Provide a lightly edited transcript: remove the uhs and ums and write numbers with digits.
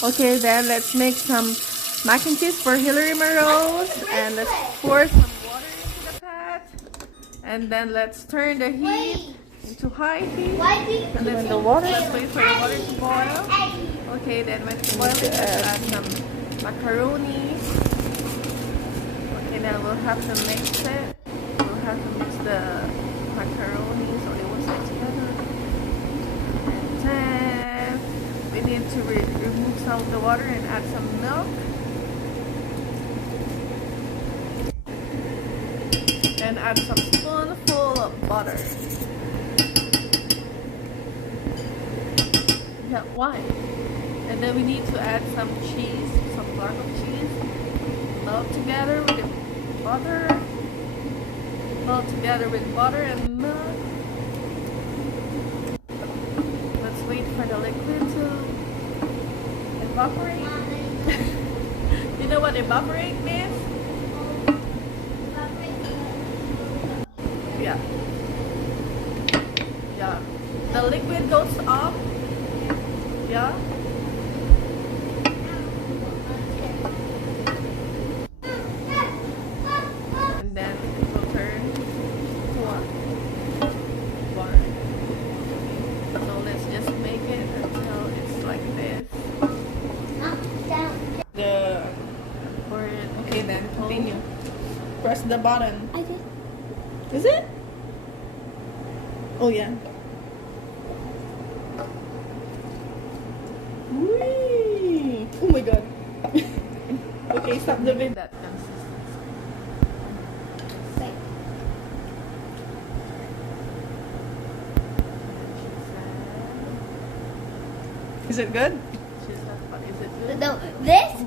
Okay, then let's make some mac and cheese for Hillary Morose, and let's pour some water into the pot, and then let's turn the heat into high heat, and let's wait for the water to boil. Okay, then when it's boiling, let's add some macaroni. Okay, then we'll have to mix it. We'll have to mix the macaroni so they will stick together. And then we need to remove some of the water and add some milk. And add some spoonful of butter. Yeah, why? And then we need to add some cheese, some block of cheese. Melt together with the butter. Melt together with butter and milk. Let's wait for the liquid to evaporate. You know what evaporate means? Yeah. Yeah. The liquid goes up. Yeah. And then it will turn to water. So let's just make it until it's like this. Pour it. Okay, then continue. Press the button. I did. Is it? Oh yeah. Whee! Oh my god. Okay, stop the video. That consistency. Wait. Is it good? She said, but is it good? No, this